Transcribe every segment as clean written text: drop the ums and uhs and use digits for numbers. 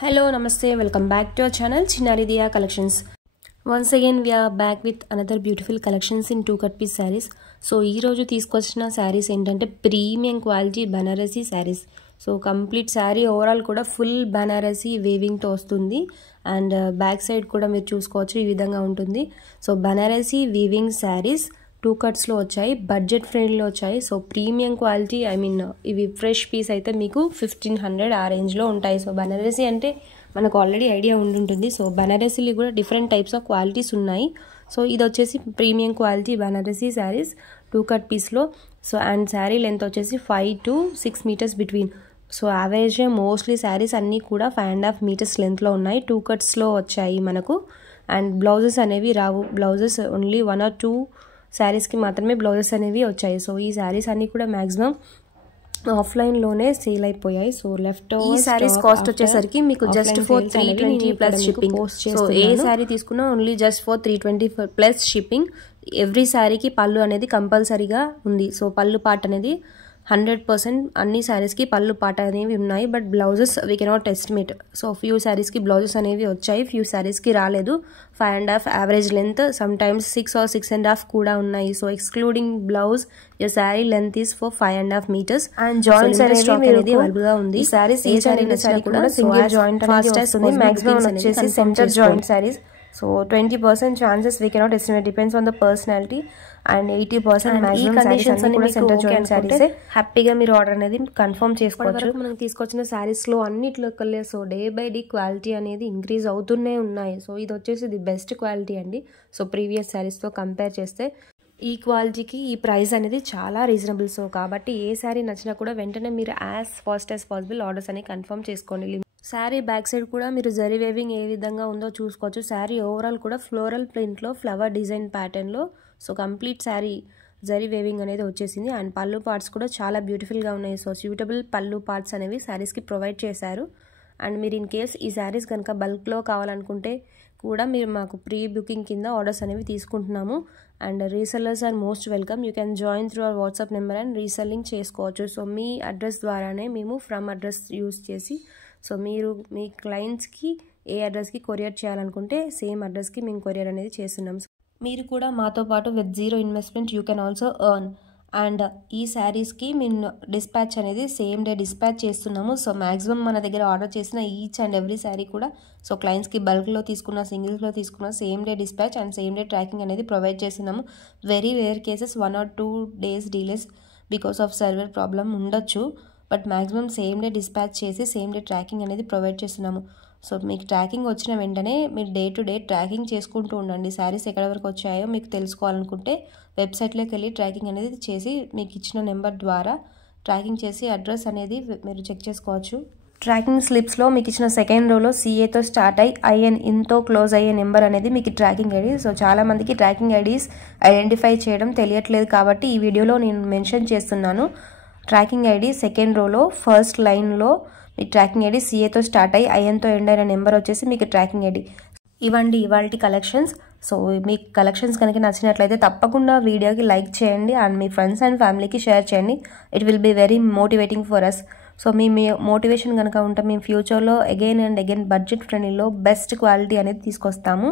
Hello, Namaste, welcome back to our channel Chinnari Diya Collections. Once again we are back with another beautiful collections in 2 cut piece sarees. So ee roju teesకొచ్చిన sarees ఏంటంటే premium quality Banarasi sarees. So complete saree overall కూడా full Banarasi weaving తో వస్తుంది and back side కూడా మీరు చూసుకోవచ్చు ఈ విధంగా ఉంటుంది. So Banarasi weaving sarees 2 cuts లో వచ్చాయి, బడ్జెట్ ఫ్రెండ్లీ వచ్చాయి. సో ప్రీమియం క్వాలిటీ ఇవి ఫ్రెష్ పీస్ అయితే మీకు 1500 ఆ రేంజ్ లో ఉంటాయి. సో బనారసి అంటే మనకు ఆల్రెడీ ఐడియా ఉంటుంది. సో బనారసిలో కూడా డిఫరెంట్ టైప్స్ ఆఫ్ క్వాలిటీస్ ఉన్నాయి. సో ఇది వచ్చేసి premium quality Banarasi sarees 2 cut piece లో. సో అండ్ శారీ లెంత్ వచ్చేసి 5 to 6 meters between. So average mostly saris అన్నీ కూడా 5.5 meters లెంత్లో ఉన్నాయి. 2 cuts లో వచ్చాయి మనకు. అండ్ బ్లౌజెస్ అనేవి రావు, బ్లౌజెస్ ఓన్లీ 1 or 2 శారీస్కి మాత్రమే బ్లౌజెస్ అనేవి వచ్చాయి. సో ఈ శారీస్ అన్నీ కూడా మ్యాక్సిమం ఆఫ్లైన్లోనే సేల్ అయిపోయాయి. సో లెఫ్ట్ ఈ శారీస్ కాస్ట్ వచ్చేసరికి మీకు just for 320 plus shipping. So ఏ శారీ తీసుకున్నా only just for 320 plus shipping. Every శారీకి పళ్ళు అనేది కంపల్సరీగా ఉంది. సో పళ్ళు పార్ట్ అనేది 100% అన్ని శారీస్కి పళ్ళు పాట అనేవి ఉన్నాయి. But blouses we cannot estimate. So few శారీస్కి బ్లౌజెస్ అనేవి వచ్చాయి, ఫ్యూ శారీస్కి రాలేదు. 5.5 average length, some times 6 or 6.5 కూడా ఉన్నాయి. So excluding blouse your sari length is for 5.5 meters. And joints అనేది అవైలబుల్ గా ఉంది. శారీస్ ఏ శారీ నచ్చినా కూడా సింగిల్ జాయింట్ అనేది వస్తుంది. మాక్సిమం వచ్చేసి centre joint saris. So 20% chances we cannot estimate, depends on the personality. And 80% maximum saris అన్ని కూడా సెంటర్ జాయింట్ శారీస్. హ్యాపీగా మీరు ఆర్డర్ అనేది కన్ఫర్మ్ చేసుకోవచ్చు. మనం తీసుకొచ్చిన శారీస్ లో అన్నిట్లో కలే so day by day quality అనేది ఇంక్రీజ్ అవుతూనే ఉన్నాయి. సో ఇది వచ్చేసి ది బెస్ట్ క్వాలిటీ అండి. సో ప్రీవియస్ శారీస్ తో కంపేర్ చేస్తే ఈ క్వాలిటీకి ఈ ప్రైస్ అనేది చాలా రీజనబుల్. సో కాబట్టి ఏ శారీ నచ్చినా కూడా వెంటనే మీరు as fast as possible orders అనేవి కన్ఫర్మ్ చేసుకోండి. శారీ బ్యాక్ సైడ్ కూడా మీరు జరీ వేవింగ్ ఏ విధంగా ఉందో చూసుకోవచ్చు. శారీ ఓవరాల్ కూడా ఫ్లోరల్ ప్రింట్లో ఫ్లవర్ డిజైన్ ప్యాటర్న్లో so complete sari zari weaving అనేది వచ్చేసింది. అండ్ పళ్ళు పార్ట్స్ కూడా చాలా బ్యూటిఫుల్గా ఉన్నాయి. సో సూటబుల్ పళ్ళు పార్ట్స్ అనేవి శారీస్కి ప్రొవైడ్ చేశారు. అండ్ మీరు ఇన్ కేస్ ఈ శారీస్ కనుక బల్క్లో కావాలనుకుంటే కూడా మీరు మాకు ప్రీ బుకింగ్ కింద ఆర్డర్స్ అనేవి తీసుకుంటున్నాము. And resellers are most welcome. You can join through our WhatsApp number and reselling చేసుకోవచ్చు. సో మీ అడ్రస్ ద్వారానే మేము ఫ్రమ్ అడ్రస్ యూస్ చేసి సో మీరు మీ క్లయింట్స్కి ఏ అడ్రస్కి కొరియర్ చేయాలనుకుంటే సేమ్ అడ్రస్కి మేము కొరియర్ అనేది చేస్తున్నాం. మీరు కూడా మాతో పాటు with zero investment you can also earn. And ఈ శారీస్కి మేము డిస్పాచ్ అనేది సేమ్ డే డిస్పాచ్ చేస్తున్నాము. సో మ్యాక్సిమం మన దగ్గర ఆర్డర్ చేసిన ఈచ్ అండ్ ఎవ్రీ శారీ కూడా సో క్లయింట్స్కి బల్క్లో తీసుకున్న, సింగిల్స్లో తీసుకున్న same day dispatch and same day tracking అనేది ప్రొవైడ్ చేస్తున్నాము. Very rare cases 1 or 2 days delays because of server problem ఉండొచ్చు. But maximum same day dispatch చేసి సేమ్ డే ట్రాకింగ్ అనేది ప్రొవైడ్ చేస్తున్నాము. సో మీకు ట్రాకింగ్ వచ్చిన వెంటనే మీరు డే టు డే ట్రాకింగ్ చేసుకుంటూ ఉండండి. శారీస్ ఎక్కడ వరకు వచ్చాయో మీకు తెలుసుకోవాలనుకుంటే వెబ్సైట్లోకి వెళ్ళి ట్రాకింగ్ అనేది చేసి మీకు ఇచ్చిన నెంబర్ ద్వారా ట్రాకింగ్ చేసి అడ్రస్ అనేది మీరు చెక్ చేసుకోవచ్చు. ట్రాకింగ్ స్లిప్స్లో మీకు ఇచ్చిన సెకండ్ రోలో CAతో స్టార్ట్ అయ్యి IN ఇన్తో క్లోజ్ అయ్యే నెంబర్ అనేది మీకు ట్రాకింగ్ ఐడి. సో చాలామందికి ట్రాకింగ్ ఐడీస్ ఐడెంటిఫై చేయడం తెలియట్లేదు కాబట్టి ఈ వీడియోలో నేను మెన్షన్ చేస్తున్నాను. ట్రాకింగ్ ఐడి సెకండ్ రోలో ఫస్ట్ లైన్లో మీ ట్రాకింగ్ ఐడి CAతో స్టార్ట్ అయ్యి INతో ఎండ్ అయిన నెంబర్ వచ్చేసి మీకు ట్రాకింగ్ ఐడి. ఇవ్వండి ఇవాల్టి కలెక్షన్స్. సో మీకు కలెక్షన్స్ కనుక నచ్చినట్లయితే తప్పకుండా వీడియోకి లైక్ చేయండి అండ్ మీ ఫ్రెండ్స్ అండ్ ఫ్యామిలీకి షేర్ చేయండి. It will be very motivating for us. So మీ మోటివేషన్ కనుక ఉంటే మేము ఫ్యూచర్లో అగైన్ అండ్ అగైన్ బడ్జెట్ ఫ్రెండ్లీలో బెస్ట్ క్వాలిటీ అనేది తీసుకొస్తాము.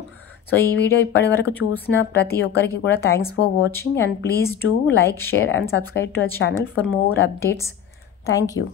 సో ఈ వీడియో ఇప్పటి వరకు చూసిన ప్రతి ఒక్కరికి కూడా thanks for watching and please do like, share and subscribe to our channel for more updates. Thank you.